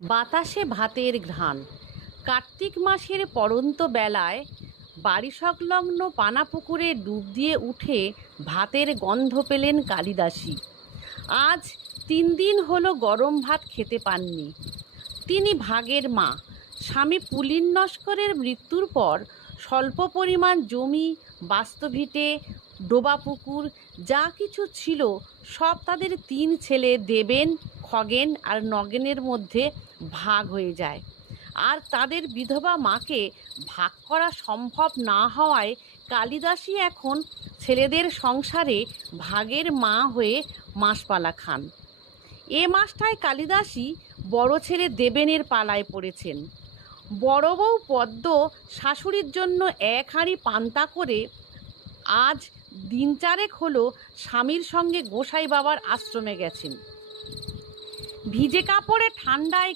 বাতাসে ভাতের ঘ্রাণ। কার্তিক মাসের পড়ন্ত বেলায় বাড়ি সংলগ্ন পানাপুকুরে ডুব দিয়ে উঠে ভাতের গন্ধ পেলেন কালিদাসী। আজ 3 দিন হলো গরম ভাত খেতে পাননি। তিনি ভাগের মা। স্বামী পুলিন নস্করের মৃত্যুর পর স্বল্প পরিমাণ জমি, বাস্তভিটে, ডোবা পুকুর যা কিছু ছিল সব তাদের 3 ছেলে দেবেন, খগেন আর নগেনের মধ্যে ভাগ হয়ে যায়। আর তাদের বিধবা মাকে ভাগ করা সম্ভব না হওয়ায় কালিদাসী এখন ছেলেদের সংসারে ভাগের মা হয়ে মাসপালা খান। এ মাসটায় কালিদাসী বড় ছেলে দেবেনের পালায় পড়েছেন। বড় বউ পদ্ম শাশুড়ির জন্য 1 হাঁড়ি পান্তা করে আজ 3 চারেক হলো স্বামীর সঙ্গে গোসাই বাবার আশ্রমে গেছেন। ভিজে কাপড়ে ঠান্ডায়